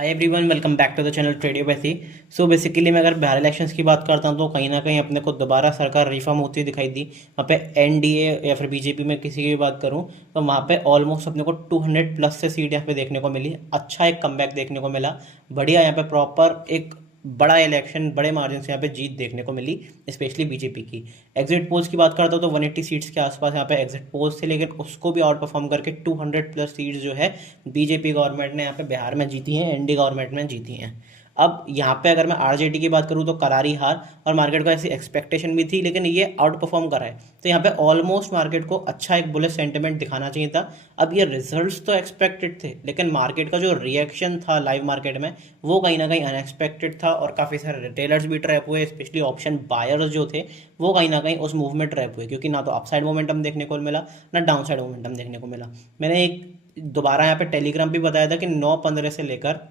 Hi everyone, welcome back to the channel ट्रेडियो पैसी। So basically मैं अगर बिहार इलेक्शंस की बात करता हूँ तो कहीं ना कहीं अपने को दोबारा सरकार रिफॉर्म होती दिखाई दी। वहाँ पे एनडीए या फिर बीजेपी में किसी की भी बात करूँ तो वहाँ पे ऑलमोस्ट अपने को 200 प्लस से सीट यहाँ पे देखने को मिली। अच्छा एक कमबैक देखने को मिला। बढ़िया यहाँ पे प्रॉपर एक बड़ा इलेक्शन बड़े मार्जिन से यहाँ पे जीत देखने को मिली, स्पेशली बीजेपी की। एग्जिट पोल्स की बात करता हूँ तो 180 सीट्स के आसपास यहाँ पे एग्जिट पोल्स थे, लेकिन उसको भी आउट परफॉर्म करके 200 प्लस सीट्स जो है बीजेपी गवर्नमेंट ने यहाँ पे बिहार में जीती हैं, एनडी गवर्नमेंट में जीती हैं। अब यहाँ पे अगर मैं आरजेडी की बात करूँ तो करारी हार, और मार्केट को ऐसी एक्सपेक्टेशन भी थी लेकिन ये आउट परफॉर्म करा है। तो यहाँ पे ऑलमोस्ट मार्केट को अच्छा एक बुलिश सेंटिमेंट दिखाना चाहिए था। अब ये रिजल्ट्स तो एक्सपेक्टेड थे लेकिन मार्केट का जो रिएक्शन था लाइव मार्केट में वो कहीं ना कहीं अनएक्सपेक्टेड था, और काफ़ी सारे रिटेलर्स भी ट्रैप हुए, स्पेशली ऑप्शन बायर्स जो थे वो कहीं ना कहीं उस मूव में ट्रैप हुए, क्योंकि ना तो अपसाइड मोमेंटम देखने को मिला ना डाउन साइड मोमेंटम देखने को मिला। मैंने एक दोबारा यहाँ पे टेलीग्राम भी बताया था कि 9:15 से लेकर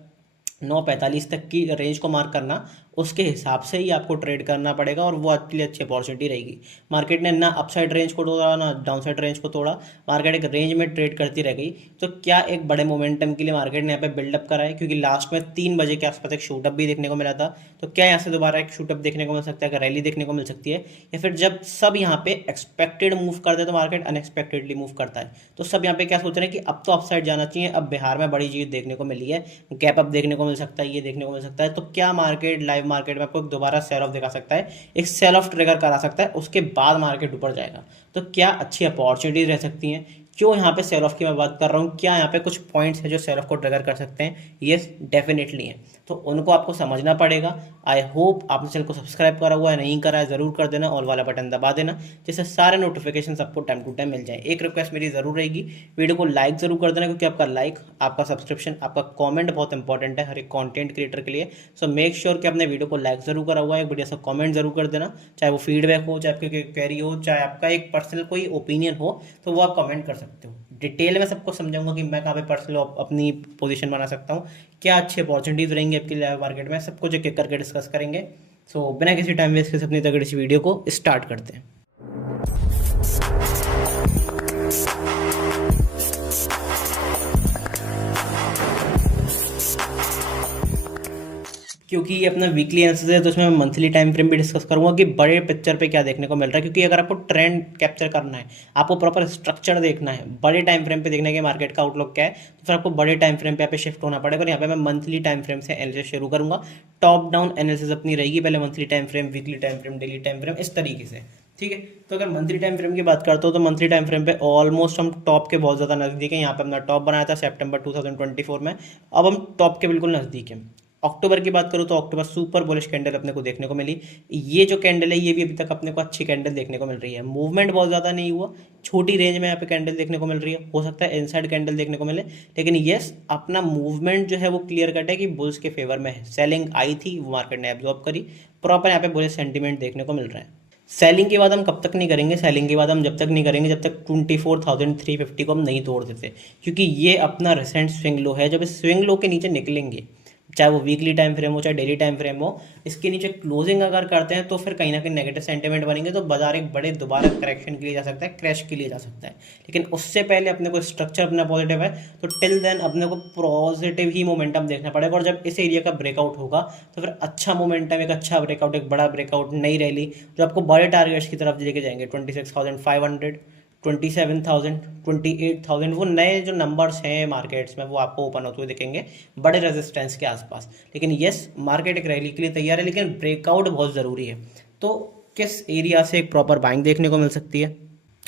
9:45 तक की रेंज को मार्क करना, उसके हिसाब से ही आपको ट्रेड करना पड़ेगा और वो आपके लिए अच्छी अपॉर्चुनिटी रहेगी। मार्केट ने ना अपसाइड रेंज को तोड़ा ना डाउन साइड रेंज को तोड़ा, मार्केट एक रेंज में ट्रेड करती रह गई। तो क्या एक बड़े मोमेंटम के लिए मार्केट ने यहाँ पे बिल्डअप करा है, क्योंकि लास्ट में 3 बजे के आसपास एक शूटअप भी देखने को मिला था। तो क्या यहाँ से दोबारा एक शूटअप देखने को मिल सकता है, रैली देखने को मिल सकती है, या फिर जब सब यहाँ पे एक्सपेक्टेड मूव करते हैं तो मार्केट अनएक्सपेक्टेडली मूव करता है। तो सब यहाँ पे क्या सोच रहे हैं कि अब तो अपसाइड जाना चाहिए, अब बिहार में बड़ी चीज़ देखने को मिली है, गैप अप देखने को मिल सकता है, ये देखने को मिल सकता है। तो क्या मार्केट लाइव मार्केट में आपको दोबारा सेल ऑफ दिखा सकता है, एक सेल ऑफ ट्रिगर करा सकता है, उसके बाद मार्केट ऊपर जाएगा। तो क्या अच्छी अपॉर्चुनिटीज रह सकती हैं। क्यों यहाँ पे सेल ऑफ की मैं बात कर रहा हूँ, क्या यहाँ पे कुछ पॉइंट्स है जो सेल ऑफ को ट्रिगर कर सकते हैं? यस, डेफिनेटली है। तो उनको आपको समझना पड़ेगा। आई होप आपने चैनल को सब्सक्राइब करा हुआ है, नहीं करा है ज़रूर कर देना, ऑल वाला बटन दबा देना, जिससे सारे नोटिफिकेशन आपको टाइम टू टाइम मिल जाए। एक रिक्वेस्ट मेरी ज़रूर रहेगी, वीडियो को लाइक ज़रूर कर देना, क्योंकि आपका लाइक, आपका सब्सक्रिप्शन, आपका कॉमेंट बहुत इंपॉर्टेंट है हर एक कॉन्टेंट क्रिएटर के लिए। सो मेक श्योर कि आपने वीडियो को लाइक ज़रूर करा हुआ है, एक बढ़िया सा कॉमेंट ज़रूर कर देना, चाहे वो फीडबैक हो, चाहे आपकी क्वेरी हो, चाहे आपका एक पर्सनल कोई ओपिनियन हो, तो वो आप कमेंट कर सकते हो। डिटेल में सबको समझाऊंगा कि मैं कहाँ पे पर्सनल अपनी पोजीशन बना सकता हूँ, क्या अच्छी अपॉर्चुनिटीज़ रहेंगी आपके लिए मार्केट में, सब कुछ एक एक करके डिस्कस करेंगे। सो बिना किसी टाइम वेस्ट के अपनी तगड़ी सी वीडियो को स्टार्ट करते हैं। क्योंकि ये अपना वीकली एनालिसिस है तो इसमें मैं मंथली टाइम फ्रेम भी डिस्कस करूंगा कि बड़े पिक्चर पे क्या देखने को मिल रहा है। क्योंकि अगर आपको ट्रेंड कैप्चर करना है, आपको प्रॉपर स्ट्रक्चर देखना है, बड़े टाइम फ्रेम पे देखने के मार्केट का आउटलुक क्या है, तो फिर आपको बड़े टाइम फ्रेम पे यहाँ पे शिफ्ट होना पड़ेगा। और यहाँ पे मैं मंथली टाइम फ्रेम से एनालिसिस शुरू करूंगा। टॉप डाउन एनालिसिस अपनी रहेगी, पहले monthly time frame, weekly time frame, daily time frame, इस तरीके से। ठीक है, तो अगर मंथली टाइम फ्रेम की बात करते हो तो मंथली टाइम फ्रेम पे ऑलमोस्ट हम टॉप के बहुत ज़्यादा नज़दीक है। यहाँ पे अपना टॉप बनाया था सितंबर 2024 में, अब हम टॉप के बिल्कुल नज़दीक हैं। अक्टूबर की बात करूँ तो अक्टूबर सुपर बुलिश कैंडल अपने को देखने को मिली। ये जो कैंडल है ये भी अभी तक अपने को अच्छी कैंडल देखने को मिल रही है। मूवमेंट बहुत ज़्यादा नहीं हुआ, छोटी रेंज में यहाँ पे कैंडल देखने को मिल रही है। हो सकता है इनसाइड कैंडल देखने को मिले, लेकिन यस, अपना मूवमेंट जो है वो क्लियर कट है कि बुल्स के फेवर में है। सेलिंग आई थी, वो मार्केट ने एब्जॉर्ब करी, प्रॉपर यहाँ पे बुलिश सेंटीमेंट देखने को मिल रहा है। सेलिंग के बाद हम कब तक नहीं करेंगे, सेलिंग के बाद हम जब तक नहीं करेंगे जब तक 24,350 को हम नहीं तोड़ देते, क्योंकि ये अपना रिसेंट स्विंग लो है। जब इस स्विंग लो के नीचे निकलेंगे, चाहे वो वीकली टाइम फ्रेम हो चाहे डेली टाइम फ्रेम हो, इसके नीचे क्लोजिंग अगर करते हैं तो फिर कहीं ना कहीं नेगेटिव सेंटीमेंट बनेंगे, तो बाजार एक बड़े दोबारा करेक्शन के लिए जा सकता है, क्रैश के लिए जा सकता है। लेकिन उससे पहले अपने को स्ट्रक्चर अपना पॉजिटिव है, तो टिल देन अपने को पॉजिटिव ही मोमेंटम देखना पड़ेगा। और जब इस एरिया का ब्रेकआउट होगा तो फिर अच्छा मोमेंटम, एक अच्छा ब्रेकआउट, एक बड़ा ब्रेकआउट, नई रैली जो आपको बड़े टारगेट्स की तरफ लेके जाएंगे, 26,500, 27,000, 28,000, वो नए जो नंबर्स हैं मार्केट्स में वो आपको ओपन होते हुए दिखेंगे बड़े रेजिस्टेंस के आसपास। लेकिन यस, मार्केट एक रैली के लिए तैयार है, लेकिन ब्रेकआउट बहुत ज़रूरी है। तो किस एरिया से एक प्रॉपर बाइंग देखने को मिल सकती है,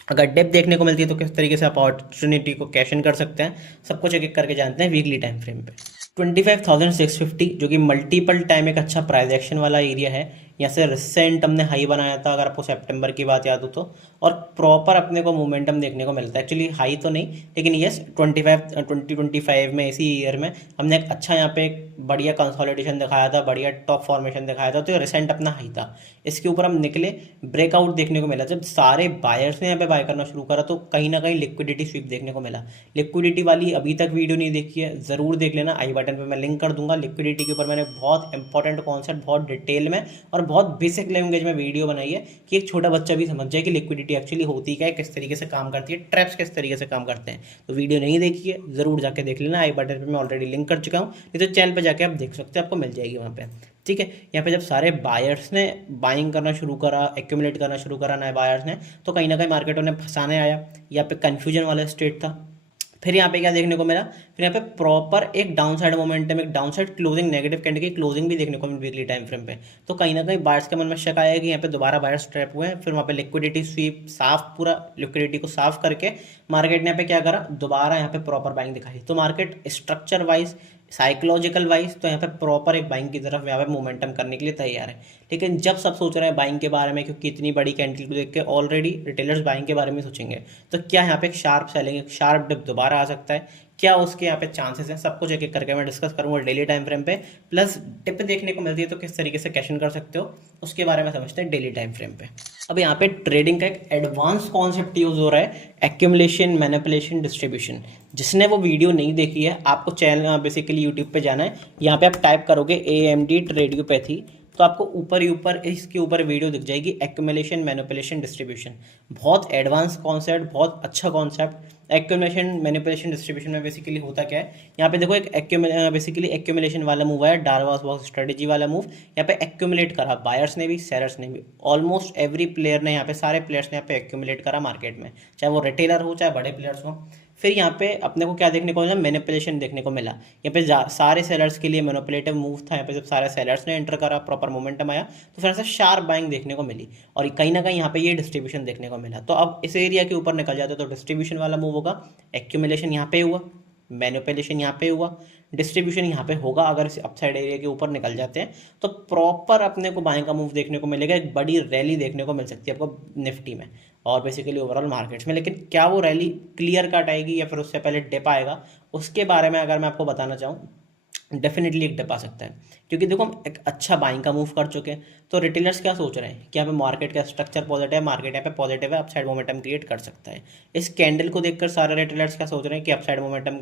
अगर डेप देखने को मिलती है तो किस तरीके से अपॉर्चुनिटी को कैश इन कर सकते हैं, सब कुछ एक एक करके जानते हैं वीकली टाइम फ्रेम पे। 25,650 जो कि मल्टीपल टाइम एक अच्छा प्राइस एक्शन वाला एरिया है। यहाँ से रिसेंट हमने हाई बनाया था, अगर आपको सितंबर की बात याद हो तो, और प्रॉपर अपने को मोमेंटम देखने को मिलता है। एक्चुअली हाई तो नहीं, लेकिन यस 2025 में, इसी ईयर में हमने एक अच्छा यहाँ पे एक बढ़िया कंसोलिडेशन दिखाया था, बढ़िया टॉप फॉर्मेशन दिखाया था। तो ये रिसेंट अपना हाई था, इसके ऊपर हम निकले, ब्रेकआउट देखने को मिला। जब सारे बायर्स ने यहाँ पे बाय करना शुरू करा तो कहीं ना कहीं लिक्विडिटी स्वीप देखने को मिला। लिक्विडिटी वाली अभी तक वीडियो नहीं देखी है, ज़रूर देख लेना, आई बटन पे मैं लिंक कर दूंगा। लिक्विडिटी के ऊपर मैंने बहुत इंपॉर्टेंट कॉन्सेप्ट बहुत डिटेल में और बहुत बेसिक लैंग्वेज में वीडियो बनाई है कि एक छोटा बच्चा भी समझ जाए कि लिक्विडिटी लिक्विडिटी एक्चुअली होती क्या है, किस तरीके से काम करती है, ट्रैप्स किस तरीके से काम करते हैं। तो वीडियो नहीं देखी है ज़रूर जाके देख लेना, आई बटन पे मैं ऑलरेडी लिंक कर चुका हूँ, नहीं तो चैनल पे जाके आप देख सकते हैं, आपको मिल जाएगी वहाँ पे। ठीक है, यहाँ पे जब सारे बायर्स ने बाइंग करना शुरू करा, एक्यूमुलेट करना शुरू करा नए बायर्स ने, तो कहीं ना कहीं मार्केट उन्हें फंसाने आया, यहाँ पे कन्फ्यूजन वाला स्टेट था। फिर यहाँ पे क्या देखने को मिला, फिर यहाँ पे प्रॉपर एक डाउन साइड मोमेंटम, एक down side closing, negative candle की क्लोजिंग भी देखने को मिली वीकली टाइम फ्रेम पे। तो कहीं ना कहीं बायर्स के मन में शक आया कि यहाँ पे दोबारा बायर्स ट्रैप हुए हैं। फिर वहाँ पे लिक्विडिटी स्वीप साफ, पूरा लिक्विडिटी को साफ करके मार्केट ने यहाँ पे क्या करा, दोबारा यहाँ पे प्रॉपर बाइंग दिखाई। तो market structure wise, psychological wise तो यहाँ पे प्रॉपर एक बाइंग की तरफ यहाँ पे मोमेंटम करने के लिए तैयार है। लेकिन जब सब सोच रहे हैं बाइंग के बारे में, क्योंकि इतनी बड़ी कैंडल को देख के ऑलरेडी रिटेलर्स बाइंग के बारे में सोचेंगे, तो क्या यहाँ पे एक शार्प सेलिंग, एक शार्प डिप दोबारा आ सकता है, क्या उसके यहाँ पे चांसेस हैं, सब कुछ एक एक करके मैं डिस्कस करूंगा डेली टाइम फ्रेम पे। प्लस डिप देखने को मिलती है तो किस तरीके से कैश इन कर सकते हो, उसके बारे में समझते हैं डेली टाइम फ्रेम पे। अब यहाँ पे ट्रेडिंग का एक एडवांस कॉन्सेप्ट यूज हो रहा है, एक्यूमुलेशन, मैनिपुलेशन, डिस्ट्रीब्यूशन। जिसने वो वीडियो नहीं देखी है, आपको चैनल बेसिकली यूट्यूब पे जाना है, यहाँ पे आप टाइप करोगे AMD ट्रेडियोपैथी, तो आपको ऊपर ही ऊपर इसके ऊपर वीडियो दिख जाएगी, एक्यूमुलेशन, मैनिपुलेशन, डिस्ट्रीब्यूशन। बहुत एडवांस कॉन्सेप्ट, बहुत अच्छा कॉन्सेप्ट। एक्यूमुलेशन, मैनिपुलेशन, डिस्ट्रीब्यूशन में बेसिकली होता क्या है, यहाँ पे देखो एक बेसिकली एक्यूमुलेशन वाला मूव है, डार्वास बॉक्स स्ट्रेटेजी वाला मूव। यहाँ पे एक्यूमुलेट करा बायर्स ने भी, सेलर्स ने भी, ऑलमोस्ट एवरी प्लेयर ने, यहाँ पे सारे प्लेयर्स ने यहाँ पे एक्यूमुलेट करा मार्केट में, चाहे वो रिटेलर हो चाहे बड़े प्लेयर्स हो। फिर यहाँ पे अपने को क्या देखने को मिला, मैनिपुलेशन देखने को मिला। यहाँ पे सारे सेलर्स के लिए मैनिपुलेटिव मूव था, यहाँ पे जब सारे सेलर्स ने एंटर करा, प्रॉपर मोमेंटम आया, तो फिर ऐसा शार्प बाइंग देखने को मिली, और कहीं ना कहीं यहाँ पे ये डिस्ट्रीब्यूशन देखने को मिला। तो अब इस एरिया के ऊपर निकल जाते तो डिस्ट्रीब्यूशन वाला मूव होगा, एक्यूमुलेशन यहाँ पे हुआ, मैनिपुलेशन यहाँ पे हुआ, डिस्ट्रीब्यूशन यहाँ पे होगा। अगर इस अपसाइड एरिया के ऊपर निकल जाते हैं तो प्रॉपर अपने को बाइंग का मूव देखने को मिलेगा, एक बड़ी रैली देखने को मिल सकती है आपको निफ्टी में और बेसिकली ओवरऑल मार्केट्स में। लेकिन क्या वो रैली क्लियर कट आएगी या फिर उससे पहले डिप आएगा, उसके बारे में अगर मैं आपको बताना चाहूँ, डेफिनेटली एक डिप आ सकता है। क्योंकि देखो हम एक अच्छा बाइंग का मूव कर चुके हैं, तो रिटेलर्स क्या सोच रहे हैं कि यहाँ पे मार्केट का स्ट्रक्चर पॉजिटिव है, मार्केट यहाँ पे पॉजिटिव है, अपसाइड मोमेंटम क्रिएट कर सकता है। इस कैंडल को देखकर सारे रिटेलर्स क्या सोच रहे हैं कि upside momentum,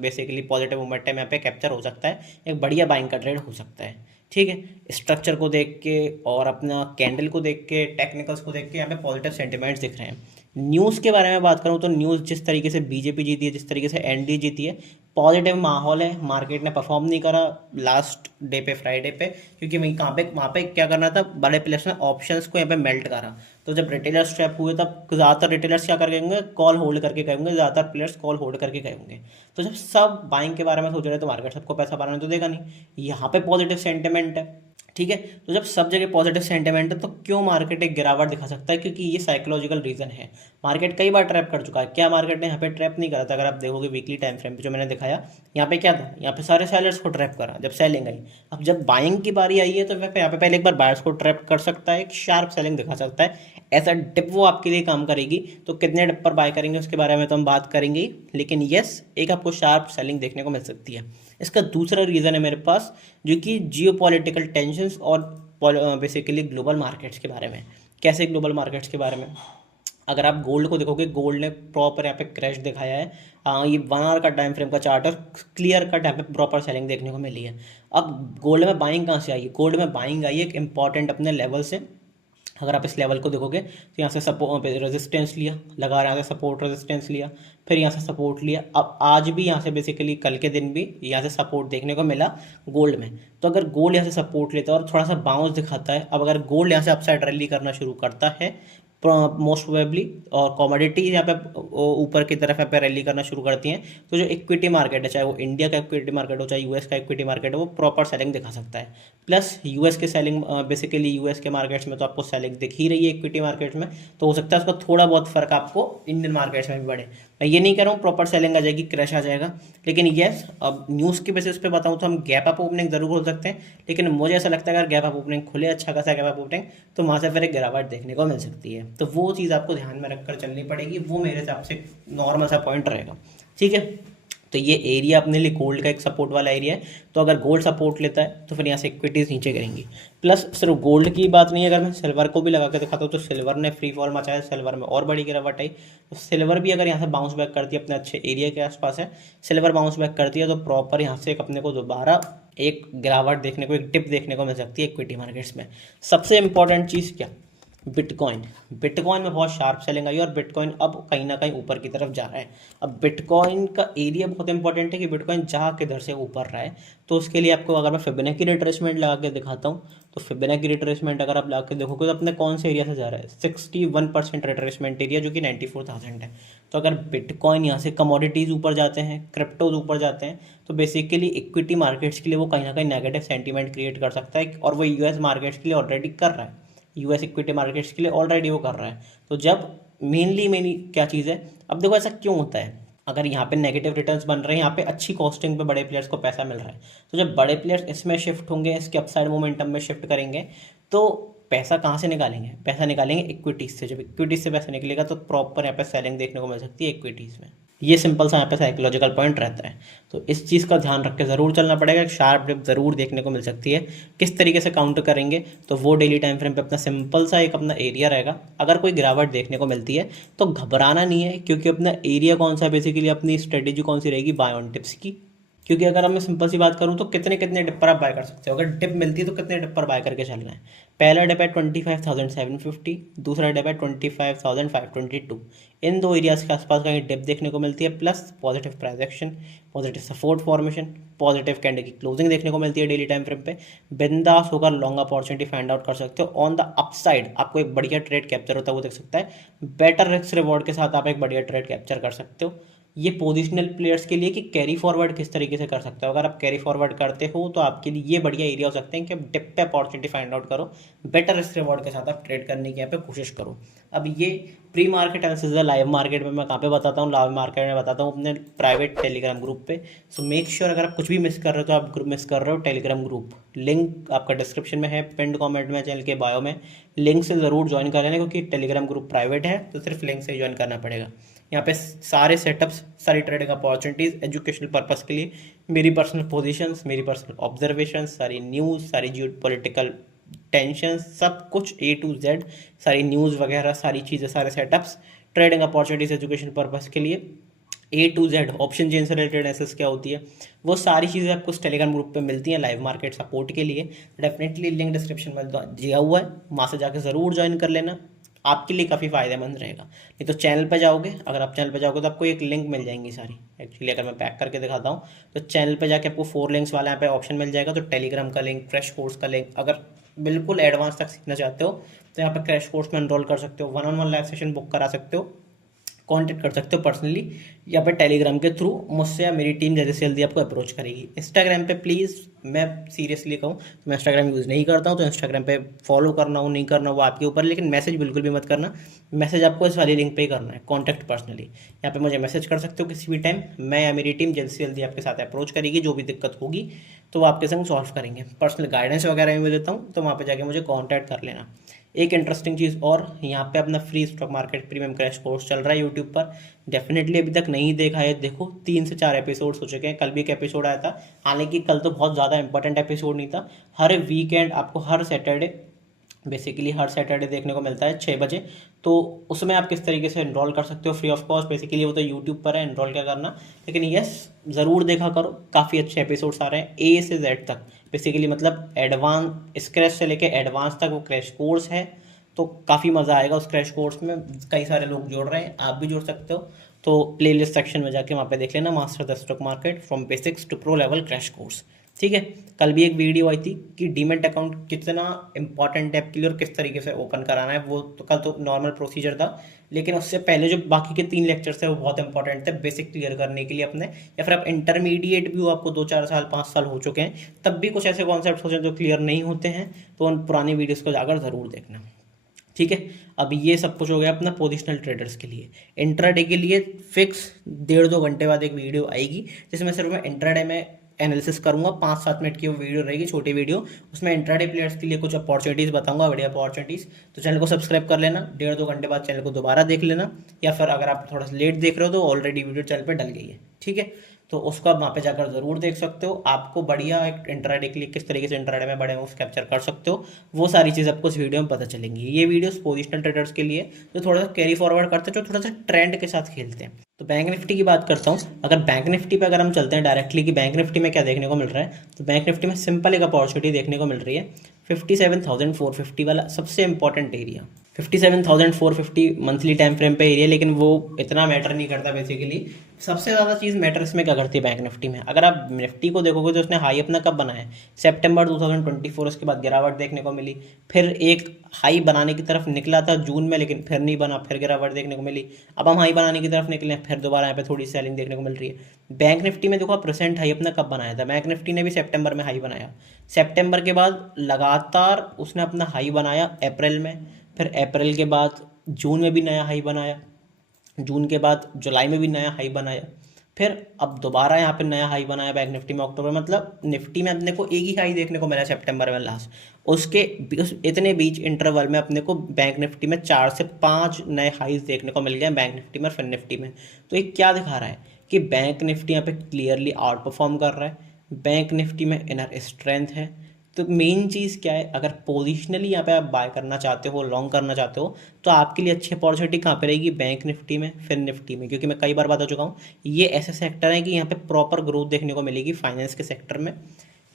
basically positive momentum यहाँ पे कैप्चर हो सकता है, एक बढ़िया बाइंग का ट्रेड हो सकता है। ठीक है, स्ट्रक्चर को देख के और अपना कैंडल को देख के, टेक्निकल्स को देख के यहाँ पे पॉजिटिव सेंटिमेंट्स दिख रहे हैं। न्यूज़ के बारे में बात करूँ तो न्यूज़ जिस तरीके से बीजेपी जीती है, जिस तरीके से एनडीए जीती है, पॉजिटिव माहौल है। मार्केट ने परफॉर्म नहीं करा लास्ट डे पे, फ्राइडे पे, क्योंकि वहाँ पे क्या करना था, बड़े प्लेयर्स ने ऑप्शंस को यहाँ पे मेल्ट करा। तो जब रिटेलर्स ट्रैप हुए तब ज़्यादातर रिटेलर्स क्या करके होंगे, कॉल होल्ड करके गए होंगे, ज़्यादातर प्लेयर्स कॉल होल्ड करके गए होंगे। तो जब सब बाइंग के बारे में सोच रहे हैं तो मार्केट सबको पैसा बनाने तो देगा नहीं, यहाँ पे पॉजिटिव सेंटिमेंट है। ठीक है, तो जब सब जगह पॉजिटिव सेंटिमेंट है तो क्यों मार्केट एक गिरावट दिखा सकता है, क्योंकि ये साइकोलॉजिकल रीजन है। मार्केट कई बार ट्रैप कर चुका है, क्या मार्केट ने यहाँ पे ट्रैप नहीं करा था। अगर आप देखोगे वीकली टाइम फ्रेम पे जो मैंने दिखाया, यहाँ पे क्या था, यहाँ पे सारे सेलर्स को ट्रैप करा जब सेलिंग आई। अब जब बाइंग की बारी आई है तो यहाँ पे पहले एक बार बायर्स को ट्रैप कर सकता है, एक शार्प सेलिंग दिखा सकता है। ऐसा डिप वो आपके लिए काम करेगी, तो कितने डिप पर बाय करेंगे उसके बारे में तो हम बात करेंगे ही, लेकिन यस, एक आपको शार्प सेलिंग देखने को मिल सकती है। इसका दूसरा रीज़न है मेरे पास, जो कि जियोपॉलिटिकल टेंशंस और बेसिकली ग्लोबल मार्केट्स के बारे में। कैसे ग्लोबल मार्केट्स के बारे में, अगर आप गोल्ड को देखोगे, गोल्ड ने प्रॉपर यहाँ पे क्रैश दिखाया है। ये 1 आवर का टाइम फ्रेम का चार्ट है, क्लियर कट यहाँ पे प्रॉपर सेलिंग देखने को मिली है। अब गोल्ड में बाइंग कहाँ से आई है, गोल्ड में बाइंग आई है एक इंपॉर्टेंट अपने लेवल से। अगर आप इस लेवल को देखोगे तो यहाँ से सपोर्ट रेजिस्टेंस लिया, लगा यहाँ से सपोर्ट रेजिस्टेंस लिया, फिर यहाँ से सपोर्ट लिया। अब आज भी यहाँ से बेसिकली कल के दिन भी यहाँ से सपोर्ट देखने को मिला गोल्ड में। तो अगर गोल्ड यहाँ से सपोर्ट लेता है और थोड़ा सा बाउंस दिखाता है, अब अगर गोल्ड यहाँ से अपसाइड रैली करना शुरू करता है मोस्ट प्रोबेबली, और कॉमोडिटी यहाँ पे ऊपर की तरफ यहाँ पे रैली करना शुरू करती हैं, तो जो इक्विटी मार्केट है, चाहे वो इंडिया का इक्विटी मार्केट हो चाहे यूएस का इक्विटी मार्केट है, वो प्रॉपर सेलिंग दिखा सकता है। प्लस यूएस के सेलिंग, बेसिकली यूएस के मार्केट्स में तो आपको सेलिंग दिख ही रही है इक्विटी मार्केट्स में, तो हो सकता है उसका थोड़ा बहुत फर्क आपको इंडियन मार्केट्स में भी बढ़े। मैं ये नहीं कह रहा हूँ प्रॉपर सेलिंग आ जाएगी, क्रैश आ जाएगा, लेकिन येस, अब न्यूज़ के बेसिस पे बताऊँ तो हम गैप अप ओपनिंग जरूर हो सकते हैं, लेकिन मुझे ऐसा लगता है अगर गैप अप ओपनिंग खुले, अच्छा खासा गैप अप ओपनिंग, तो वहाँ से फिर एक गिरावट देखने को मिल सकती है। तो वो चीज़ आपको ध्यान में रखकर चलनी पड़ेगी, वो मेरे हिसाब से नॉर्मल सा पॉइंट रहेगा। ठीक है, तो ये एरिया अपने लिए गोल्ड का एक सपोर्ट वाला एरिया है, तो अगर गोल्ड सपोर्ट लेता है तो फिर यहाँ से इक्विटीज़ नीचे करेंगी। प्लस सिर्फ गोल्ड की बात नहीं है, अगर मैं सिल्वर को भी लगा के दिखाता हूँ तो सिल्वर ने फ्री फॉल मचाया, सिल्वर में और बड़ी गिरावट आई। तो सिल्वर भी अगर यहाँ से बाउंस बैक करती है, अपने अच्छे एरिया के आसपास है, सिल्वर बाउंस बैक करती है, तो प्रॉपर यहाँ से एक अपने को दोबारा एक गिरावट देखने को, एक डिप देखने को मिल सकती है इक्विटी मार्केट्स में। सबसे इंपॉर्टेंट चीज़ क्या, बिटकॉइन बिटकॉइन में बहुत शार्प सेलिंग आई और बिटकॉइन अब कहीं ना कहीं ऊपर की तरफ जा रहा है। अब बिटकॉइन का एरिया बहुत इंपॉर्टेंट है कि बिटकॉइन जा किधर से ऊपर रहा है। तो उसके लिए आपको अगर मैं फिबोनाची रिट्रेसमेंट लगा के दिखाता हूँ, तो फिबोनाची रिट्रेसमेंट अगर आप लगा के देखोगे तो अपने कौन से एरिया से जा रहा है, 61% रिट्रेसमेंट एरिया, जो कि 94,000 है। तो अगर बिटकॉइन यहाँ से कमोडिटीज़ ऊपर जाते हैं, क्रिप्टोज ऊपर जाते हैं, तो बेसिकली इक्विटी मार्केट्स के लिए वो कहीं ना कहीं नेगेटिव सेंटीमेंट क्रिएट कर सकता है, और वो यूएस मार्केट्स के लिए ऑलरेडी कर रहा है। यूएस इक्विटी मार्केट्स के लिए ऑलरेडी वो कर रहा है। तो जब मेनली क्या चीज़ है, अब देखो ऐसा क्यों होता है, अगर यहाँ पे नेगेटिव रिटर्न्स बन रहे हैं, यहाँ पे अच्छी कॉस्टिंग पे बड़े प्लेयर्स को पैसा मिल रहा है, तो जब बड़े प्लेयर्स इसमें शिफ्ट होंगे, इसके अपसाइड मोमेंटम में शिफ्ट करेंगे, तो पैसा कहाँ से निकालेंगे, पैसा निकालेंगे इक्विटीज़ से। जब इक्विटीज़ से पैसा निकलेगा तो प्रॉपर यहाँ पे सेलिंग देखने को मिल सकती है इक्विटीज़ में। ये सिंपल सा यहाँ पे साइकोलॉजिकल पॉइंट रहता है। तो इस चीज़ का ध्यान रख के ज़रूर चलना पड़ेगा। शार्प डिप ज़रूर देखने को मिल सकती है। किस तरीके से काउंटर करेंगे, तो वो डेली टाइम फ्रेम पे अपना सिंपल सा एक अपना एरिया रहेगा। अगर कोई गिरावट देखने को मिलती है तो घबराना नहीं है, क्योंकि अपना एरिया कौन सा है, बेसिकली अपनी स्ट्रेटेजी कौन सी रहेगी, बाय ऑन टिप्स की। क्योंकि अगर मैं सिंपल सी बात करूं तो कितने कितने डिप पर आप बाय कर सकते हो, अगर डिप मिलती है तो कितने डिप पर बाय करके चलना है। पहला डिप है 25,750, दूसरा डिप है 25,522। इन दो एरियाज के आसपास कहीं डिप देखने को मिलती है, plus positive price action, positive support formation, positive candle की क्लोजिंग देखने को मिलती है डेली टाइम फ्रेम पे, बिंदास होकर लॉन्ग अपॉर्चुनिटी फाइंड आउट कर सकते हो। ऑन द अपसाइड आपको एक बढ़िया ट्रेड कैप्चर होता है वो देख सकता है। बेटर रिस्क रिवॉर्ड के साथ आप एक बढ़िया ट्रेड कैप्चर कर सकते हो। ये पोजिशनल प्लेयर्स के लिए कि कैरी फॉरवर्ड किस तरीके से कर सकते हो। अगर आप कैरी फॉरवर्ड करते हो तो आपके लिए ये बढ़िया एरिया हो सकते हैं कि आप डिप पे अपॉर्चुनिटी फाइंड आउट करो, बेटर रिस्क रिवॉर्ड के साथ आप ट्रेड करने की यहाँ पे कोशिश करो। अब ये प्री मार्केट एनालिसिस है, लाइव मार्केट में मैं कहाँ पे बताता हूँ, लाइव मार्केट में बताता हूँ अपने प्राइवेट टेलीग्राम ग्रुप पे। सो मेक श्योर अगर आप कुछ भी मिस कर रहे हो तो आप ग्रुप मिस कर रहे हो। टेलीग्राम ग्रुप लिंक आपका डिस्क्रिप्शन में है, पिंड कॉमेंट में, चैनल के बायो में, लिंक से ज़रूर ज्वाइन कर लेना, क्योंकि टेलीग्राम ग्रुप प्राइवेट है तो सिर्फ लिंक से ही ज्वाइन करना पड़ेगा। यहाँ पे सारे सेटअप्स, सारी ट्रेडिंग अपॉर्चुनिटीज़ एजुकेशनल पर्पस के लिए, मेरी पर्सनल पोजीशंस, मेरी पर्सनल ऑब्जर्वेशन, सारी न्यूज़, सारी जियो पॉलिटिकल टेंशन, सब कुछ A to Z, सारी न्यूज़ वगैरह, सारी चीज़ें, सारे setups, trading opportunities education purpose के लिए, A to Z option chain से रिलेटेड एनालिसिस क्या होती है, वो सारी चीज़ें आपको उस टेलीग्राम ग्रुप पे मिलती हैं लाइव मार्केट सपोर्ट के लिए। डेफिनेटली लिंक डिस्क्रिप्शन में दिया हुआ है, वहाँ से जाकर ज़रूर ज्वाइन कर लेना, आपके लिए काफ़ी फ़ायदेमंद रहेगा। नहीं तो चैनल पे जाओगे, अगर आप चैनल पे जाओगे तो आपको एक लिंक मिल जाएंगी सारी। एक्चुअली अगर मैं पैक करके दिखाता हूँ तो चैनल पे जाके आपको 4 लिंक्स वाला यहाँ पे ऑप्शन मिल जाएगा। तो टेलीग्राम का लिंक, क्रैश कोर्स का लिंक, अगर बिल्कुल एडवांस तक सीखना चाहते हो तो यहाँ पर क्रैश कोर्स में एनरोल कर सकते हो, 1-on-1 लाइव सेशन बुक करा सकते हो, कांटेक्ट कर सकते हो पर्सनली, या फिर टेलीग्राम के थ्रू मुझसे, या मेरी टीम जल्दी से जल्दी आपको अप्रोच करेगी। इंस्टाग्राम पे प्लीज़, मैं सीरियसली कहूँ तो मैं इंस्टाग्राम यूज़ नहीं करता हूँ, तो इंस्टाग्राम पे फॉलो करना हो नहीं करना वो आपके ऊपर, लेकिन मैसेज बिल्कुल भी मत करना। मैसेज आपको इस वाली लिंक पे ही करना है, कॉन्टैक्ट पर्सनली। यहाँ पे मुझे मैसेज कर सकते हो किसी भी टाइम, मैं या मेरी टीम जल्दी से जल्दी आपके साथ अप्रोच करेगी। जो भी दिक्कत होगी तो वो आपके संग सॉल्व करेंगे। पर्सनल गाइडेंस वगैरह भी देता हूँ, तो वहाँ पर जाके मुझे कॉन्टैक्ट कर लेना। एक इंटरेस्टिंग चीज़ और, यहाँ पे अपना free stock market premium crash course चल रहा है यूट्यूब पर। डेफिनेटली अभी तक नहीं देखा है, देखो 3 से 4 एपिसोड्स हो चुके हैं। कल भी एक एपिसोड आया था, हालांकि कल तो बहुत ज़्यादा इंपॉर्टेंट एपिसोड नहीं था। हर वीकेंड आपको हर सैटरडे, बेसिकली हर सैटरडे देखने को मिलता है 6 बजे। तो उसमें आप किस तरीके से एनरोल कर सकते हो फ्री ऑफ कॉस्ट, बेसिकली वो तो यूट्यूब पर है, एनरोल क्या करना। लेकिन यस, ज़रूर देखा करो, काफ़ी अच्छे एपिसोड्स आ रहे हैं A से Z तक। बेसिकली मतलब एडवांस स्क्रैच से लेके एडवांस तक वो क्रैश कोर्स है। तो काफ़ी मज़ा आएगा उस क्रैश कोर्स में। कई सारे लोग जोड़ रहे हैं, आप भी जुड़ सकते हो। तो प्लेलिस्ट सेक्शन में जाके वहाँ पे देख लेना, master the stock market from basics to pro level crash course. ठीक है। कल भी एक वीडियो आई थी कि डीमेट अकाउंट कितना इंपॉर्टेंट है आपके लिए और किस तरीके से ओपन कराना है। वो तो कल तो नॉर्मल प्रोसीजर था, लेकिन उससे पहले जो बाकी के 3 लेक्चर्स थे वो बहुत इंपॉर्टेंट थे बेसिक क्लियर करने के लिए अपने। या फिर आप इंटरमीडिएट भी हो, आपको 2-4 साल 5 साल हो चुके हैं, तब भी कुछ ऐसे कॉन्सेप्ट होते हैं जो क्लियर नहीं होते हैं, तो उन पुरानी वीडियोज़ को जाकर ज़रूर देखना। ठीक है। अब ये सब कुछ हो गया अपना पोजिशनल ट्रेडर्स के लिए। इंट्राडे के लिए फिक्स 1.5-2 घंटे बाद एक वीडियो आएगी, जिसमें सिर्फ मैं इंट्राडे में एनालिसिस करूंगा। 5-7 मिनट की वो वीडियो रहेगी, छोटी वीडियो। उसमें इंट्राडे प्लेयर्स के लिए कुछ अपॉर्चुनिटीज़ बताऊंगा, बढ़िया अपॉर्चुनिटीज़। तो चैनल को सब्सक्राइब कर लेना, 1.5-2 घंटे बाद चैनल को दोबारा देख लेना, या फिर अगर आप थोड़ा सा लेट देख रहे हो तो ऑलरेडी वीडियो चैनल पर डल गई है। ठीक है। तो उसको आप वहाँ पे जाकर ज़रूर देख सकते हो। आपको बढ़िया एक इंट्राडे के लिए किस तरीके से इंट्राडे में बड़े मूव्स कैप्चर कर सकते हो, वो सारी चीज़ आपको इस वीडियो में पता चलेंगी। ये वीडियोस पोजिशनल ट्रेडर्स के लिए जो थोड़ा सा कैरी फॉरवर्ड करते हैं, जो थोड़ा सा ट्रेंड के साथ खेलते हैं। तो बैंक निफ्टी की बात करता हूँ। अगर बैंक निफ्टी पे अगर हम चलते हैं डायरेक्टली कि बैंक निफ्टी में क्या देखने को मिल रहा है, तो बैंक निफ्टी में सिंपल एक अपॉर्चुनिटी देखने को मिल रही है 57,450 वाला सबसे important area. 57,450 monthly time frame पे एरिया, लेकिन वो इतना मैटर नहीं करता बेसिकली। सबसे ज़्यादा चीज़ मैटर इसमें क्या करती है बैंक निफ्टी में, अगर आप निफ्टी को देखोगे तो उसने हाई अपना कब बनाया है, सितंबर 2024, उसके बाद गिरावट देखने को मिली, फिर एक हाई बनाने की तरफ निकला था जून में, लेकिन फिर नहीं बना, फिर गिरावट देखने को मिली। अब हम हाई बनाने की तरफ निकले, फिर दोबारा यहाँ पे थोड़ी सेलिंग देखने को मिल रही है। बैंक निफ्टी में देखो आप रिसेंट हाई अपना कब बनाया था, बैंक निफ्टी ने भी सितंबर में हाई बनाया, सितंबर के बाद लगातार उसने अपना हाई बनाया अप्रैल में, फिर अप्रैल के बाद जून में भी नया हाई बनाया, जून के बाद जुलाई में भी नया हाई बनाया, फिर अब दोबारा यहाँ पे नया हाई बनाया बैंक निफ्टी में अक्टूबर, मतलब निफ्टी में अपने को एक ही हाई देखने को मिला सितंबर में लास्ट। उसके इतने बीच इंटरवल में अपने को बैंक निफ्टी में 4 से 5 नए हाईज देखने को मिल गए बैंक निफ्टी में और फिन निफ्टी में। तो ये क्या दिखा रहा है कि बैंक निफ्टी यहाँ पे क्लियरली आउट परफॉर्म कर रहा है, बैंक निफ्टी में इनर स्ट्रेंथ है। तो मेन चीज़ क्या है, अगर पोजिशनली यहाँ पे आप बाय करना चाहते हो, लॉन्ग करना चाहते हो, तो आपके लिए अच्छी अपॉर्चुनिटी कहाँ पे रहेगी, बैंक निफ्टी में, फिन निफ्टी में, क्योंकि मैं कई बार बता चुका हूँ ये ऐसे सेक्टर हैं कि यहाँ पे प्रॉपर ग्रोथ देखने को मिलेगी फाइनेंस के सेक्टर में।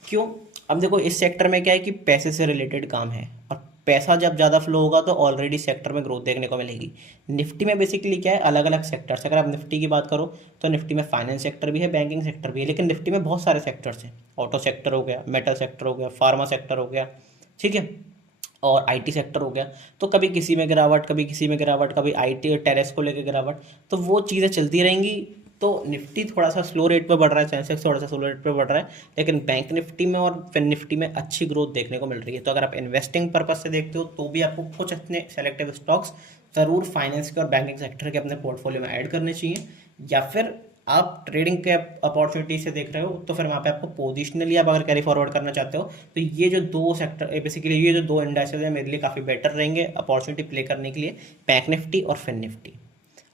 क्यों, अब देखो इस सेक्टर में क्या है कि पैसे से रिलेटेड काम है, और पैसा जब ज़्यादा फ्लो होगा तो ऑलरेडी सेक्टर में ग्रोथ देखने को मिलेगी। निफ्टी में बेसिकली क्या है, अलग अलग सेक्टर्स, अगर आप निफ्टी की बात करो तो निफ्टी में फाइनेंस सेक्टर भी है, बैंकिंग सेक्टर भी है, लेकिन निफ्टी में बहुत सारे सेक्टर्स हैं, ऑटो सेक्टर हो गया, मेटल सेक्टर हो गया, फार्मा सेक्टर हो गया, ठीक है, और आईटी सेक्टर हो गया। तो कभी किसी में गिरावट, कभी किसी में गिरावट, कभी आईटी और टेरेस को लेकर गिरावट, तो वो चीज़ें चलती रहेंगी। तो निफ्टी थोड़ा सा स्लो रेट पे बढ़ रहा है, सेंसेक्स थोड़ा सा स्लो रेट पे बढ़ रहा है, लेकिन बैंक निफ्टी में और फिन निफ्टी में अच्छी ग्रोथ देखने को मिल रही है। तो अगर आप इन्वेस्टिंग पर्पज से देखते हो तो भी आपको कुछ अपने सेलेक्टिव स्टॉक्स ज़रूर फाइनेंस के और बैंकिंग सेक्टर के अपने पोर्टफोलियो में ऐड करने चाहिए, या फिर आप ट्रेडिंग के अपॉर्चुनिटी से देख रहे हो तो फिर वहाँ पे आपको पोजिशनली आप अगर कैरी फॉरवर्ड करना चाहते हो तो ये जो दो सेक्टर, बेसिकली ये जो दो इंडेक्सेस हैं मेरे लिए काफ़ी बेटर रहेंगे अपॉर्चुनिटी प्ले करने के लिए, बैंक निफ्टी और फिन निफ्टी।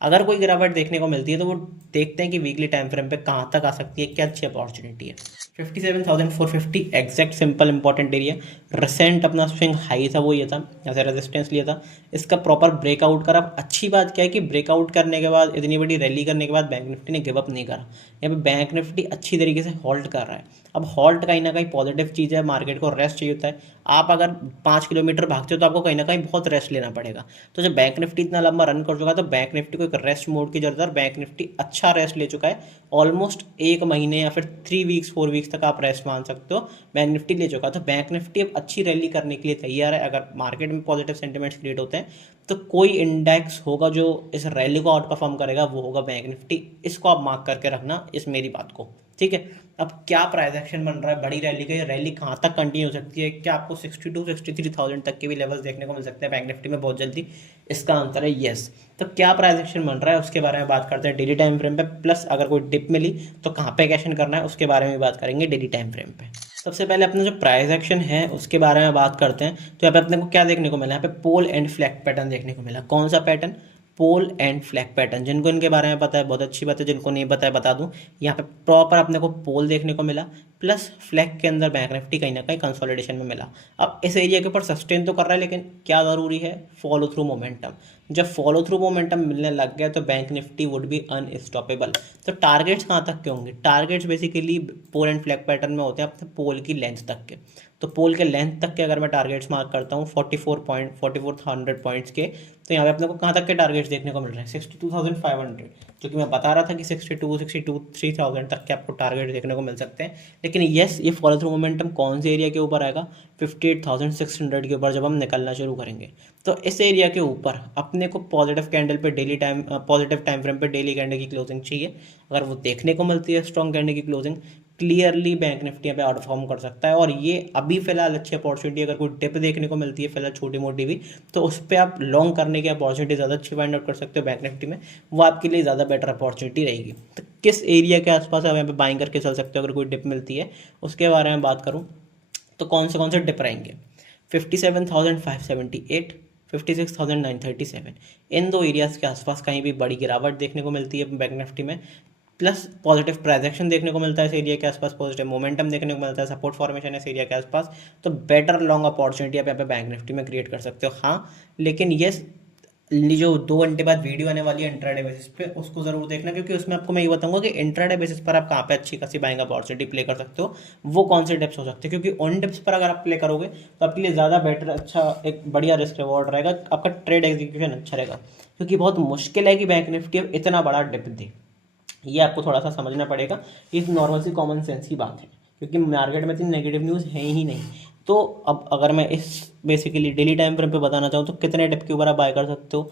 अगर कोई गिरावट देखने को मिलती है तो वो देखते हैं कि वीकली टाइम फ्रेम पे कहाँ तक आ सकती है, क्या अच्छी अपॉर्चुनिटी है। 57,450 exact simple important area, recent अपना स्विंग हाई था वो ये था, यहाँ से रेजिस्टेंस लिया था, इसका प्रॉपर ब्रेकआउट करा। अच्छी बात क्या है कि ब्रेकआउट करने के बाद, इतनी बड़ी रैली करने के बाद बैंक निफ्टी ने गिव अप नहीं करा, यहाँ पे बैंक निफ्टी अच्छी तरीके से होल्ड कर रहा है। अब होल्ड कहीं ना कहीं पॉजिटिव चीज़ है, मार्केट को रेस्ट चाहिए होता है। आप अगर 5 किलोमीटर भागते हो तो आपको कहीं ना कहीं बहुत रेस्ट लेना पड़ेगा, तो जब बैंक निफ्टी इतना लंबा रन कर चुका है तो बैंक निफ्टी को एक रेस्ट मोड की जरूरत है, और बैंक निफ्टी अच्छा रेस्ट ले चुका है, ऑलमोस्ट 1 महीने या फिर 3 वीक्स 4 वीक्स तक आप रेस्ट मान सकते हो, बैंक निफ्टी ले चुका है। तो बैंक निफ्टी अब अच्छी रैली करने के लिए तैयार है। अगर मार्केट में पॉजिटिव सेंटिमेंट्स क्रिएट होते हैं तो कोई इंडेक्स होगा जो इस रैली को आउट परफॉर्म करेगा, वो होगा बैंक निफ्टी। इसको आप मार्क करके रखना, इस मेरी बात को, ठीक है। अब क्या प्राइस एक्शन बन रहा है बड़ी रैली का, रैली कहाँ तक कंटिन्यू हो सकती है, क्या आपको 62-63,000 तक के भी लेवल्स देखने को मिल सकते हैं बैंक निफ्टी में बहुत जल्दी, इसका आंसर है यस। तो क्या प्राइस एक्शन बन रहा है उसके बारे में बात करते हैं डेली टाइम फ्रेम पे, प्लस अगर कोई डिप मिली तो कहाँ पे एक्शन करना है उसके बारे में बात करेंगे डेली टाइम फ्रेम पे। सबसे पहले अपना जो प्राइस एक्शन है उसके बारे में बात करते हैं। तो यहाँ पे अपने को क्या देखने को मिला, यहाँ पे पोल एंड फ्लैग पैटर्न देखने को मिला। कौन सा pattern, pole and flag pattern. जिनको इनके बारे में पता है बहुत अच्छी बात है, जिनको नहीं पता है बता दूं, यहाँ पे प्रॉपर अपने को पोल देखने को मिला, प्लस फ्लैग के अंदर बैंक निफ्टी कहीं ना कहीं कंसोलिडेशन में मिला। अब इस एरिया के ऊपर सस्टेन तो कर रहा है, लेकिन क्या ज़रूरी है, फॉलो थ्रू मोमेंटम। जब फॉलो थ्रू मोमेंटम मिलने लग गया तो bank Nifty would be unstoppable. तो टारगेट्स कहाँ तक के होंगे, targets basically pole and flag pattern में होते हैं अपने पोल की लेंथ तक के। तो पोल के लेंथ तक के अगर मैं टारगेट्स मार्क करता हूँ 4400 पॉइंट्स के, तो यहाँ पे अपने को कहाँ तक के टारगेट्स देखने को मिल रहे हैं 62,500, जो कि मैं बता रहा था कि 3,000 तक के आपको टारगेट देखने को मिल सकते हैं। लेकिन येस, ये फॉलो थ्रू मोमेंटम कौन से एरिया के ऊपर आएगा, 58,600 के ऊपर जब हम निकलना शुरू करेंगे। तो इस एरिया के ऊपर अपने को पॉजिटिव कैंडल पे daily time, positive time frame पे डेली कैंडल की क्लोजिंग चाहिए। अगर वो देखने को मिलती है स्ट्रॉन्ग कैंडल की क्लोजिंग, क्लियरली बैंक निफ्टी यहाँ पे आउट परफॉर्म कर सकता है। और ये अभी फिलहाल अच्छी अपॉर्चुनिटी, अगर कोई डिप देखने को मिलती है फिलहाल छोटी मोटी भी, तो उस पर आप लॉन्ग करने की अपॉर्चुनिटी ज़्यादा अच्छी फाइंड आउट कर सकते हो बैंक निफ्टी में, वो आपके लिए ज़्यादा बेटर अपॉर्चुनिटी रहेगी। तो किस एरिया के आसपास आप यहाँ पे बाइंग करके चल सकते हो अगर कोई डिप मिलती है, उसके बारे में बात करूँ तो कौन से डिप रहेंगे, 57,578, 56,937, इन दो एरियाज़ के आसपास कहीं भी बड़ी गिरावट देखने को मिलती है बैंक निफ्टी में, प्लस पॉजिटिव प्राइजेक्शन देखने को मिलता है इस एरिया के आसपास, पॉजिटिव मोमेंटम देखने को मिलता है, सपोर्ट फॉर्मेशन इस एरिया के आसपास, तो बेटर लॉन्ग अपॉर्चुनिटी आप यहाँ पे बैंक निफ्टी में क्रिएट कर सकते हो। हाँ, लेकिन ये जो 2 घंटे बाद वीडियो आने वाली है इंट्राडे बेसिस पे, उसको ज़रूर देखना, क्योंकि उसमें आपको मैं ये बताऊंगा कि इंट्राडे बेसिस पर आप कहाँ पे अच्छी खासी बाइंग अपॉर्चुनिटी प्ले कर सकते हो, वो कौन से डिप्स हो सकते हैं, क्योंकि ऑन डिप्स पर अगर आप प्ले करोगे तो आपके लिए ज़्यादा बेटर, अच्छा एक बढ़िया रिस्क रिवॉर्ड रहेगा, आपका ट्रेड एग्जीक्यूशन अच्छा रहेगा, क्योंकि बहुत मुश्किल है कि बैंक निफ्टी अब इतना बड़ा डिप दे। ये आपको थोड़ा सा समझना पड़ेगा, ये नॉर्मल सी कॉमन सेंस की बात है, क्योंकि मार्केट में इतनी नेगेटिव न्यूज़ है ही नहीं। तो अब अगर मैं इस बेसिकली डेली टाइम फ्रेम पे बताना चाहूँ तो कितने डिप के ऊपर आप बाय कर सकते हो,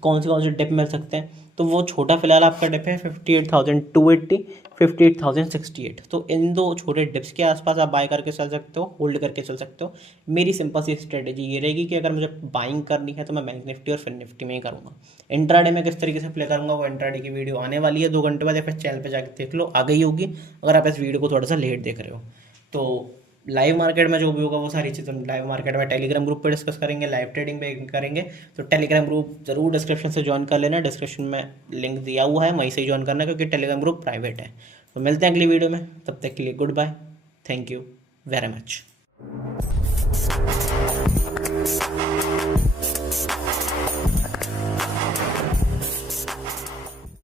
कौन से डिप मिल सकते हैं, तो वो छोटा फिलहाल आपका डिप है 58,280, 58,068। तो इन दो छोटे डिप्स के आसपास आप बाय करके चल सकते हो, होल्ड करके चल सकते हो। मेरी सिंपल सी स्ट्रेटेजी ये रहेगी कि अगर मुझे बाइंग करनी है तो मैं बैंक निफ्टी और फिन निफ्टी में ही करूँगा। इंट्राडे में किस तरीके से प्ले करूँगा वो इंट्राडे की वीडियो आने वाली है 2 घंटे बाद, या फिर चैनल पे जाके देख लो, आ गई होगी अगर आप इस वीडियो को थोड़ा सा लेट देख रहे हो। तो लाइव मार्केट में जो भी होगा वो सारी चीज़ें लाइव मार्केट में टेलीग्राम ग्रुप पे डिस्कस करेंगे, लाइव ट्रेडिंग पे करेंगे। तो टेलीग्राम ग्रुप जरूर डिस्क्रिप्शन से ज्वाइन कर लेना, डिस्क्रिप्शन में लिंक दिया हुआ है, वहीं से ज्वाइन करना, क्योंकि टेलीग्राम ग्रुप प्राइवेट है। तो मिलते हैं अगली वीडियो में, तब तक के लिए goodbye, thank you very much.